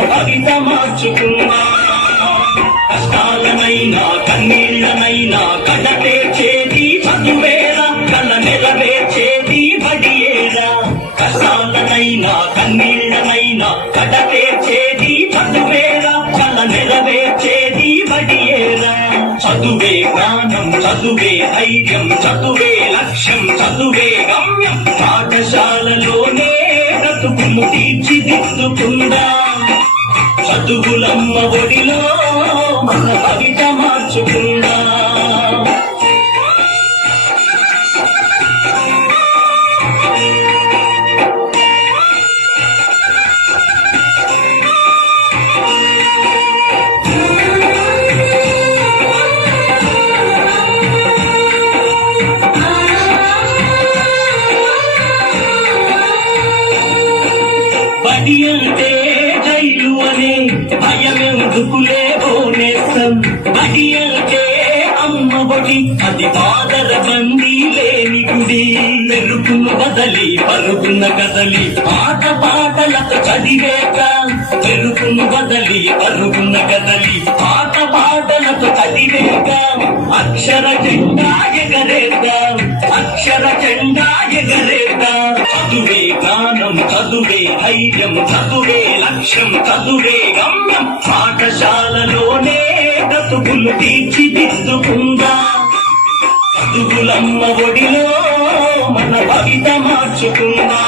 మన భవిత కష్టాలనైనా కన్నీళ్ళనైనా కడతే చేతి చదువేరా కల నెరవేర్చేది బడియేరా కష్టాలనైనా కన్నీళ్ళనైనా కడతే చేతి చదువేరా కల నెరవేర్చేది బడియేరా చదువే జ్ఞానం చదువే ధైర్యం చదువే లక్ష్యం చదువే గమ్యం. పాఠశాలలోనే బ్రతుకును తీర్చిదిద్దుకుందా. చదువులమ్మ ఒడిలో మన కవిత మార్చుకుందా. అంటే జైలు అనే భయమెందుకులే ఓనేస్తం అమ్మ ఒడి అది పాదర బందీ లేని గుడి. పెరుగును బదలి పరుగున కదలి పాట పాటలతో చదివేక. పెరుగును బదలి పరుగున కదలి పాట పాటలతో చదివేక. అక్షర జెండా ఎగరేద్దా అక్షర జెండా ఎగరేద్దా. చదువే గానం చదువే ధైర్యం చదువే లక్ష్యం చదువే గమ్యం. పాఠశాలలోనే బ్రతుకులు తీర్చిదిద్దుకుందా? చదువులమ్మ ఒడిలో మన భవిత మార్చుకుందా?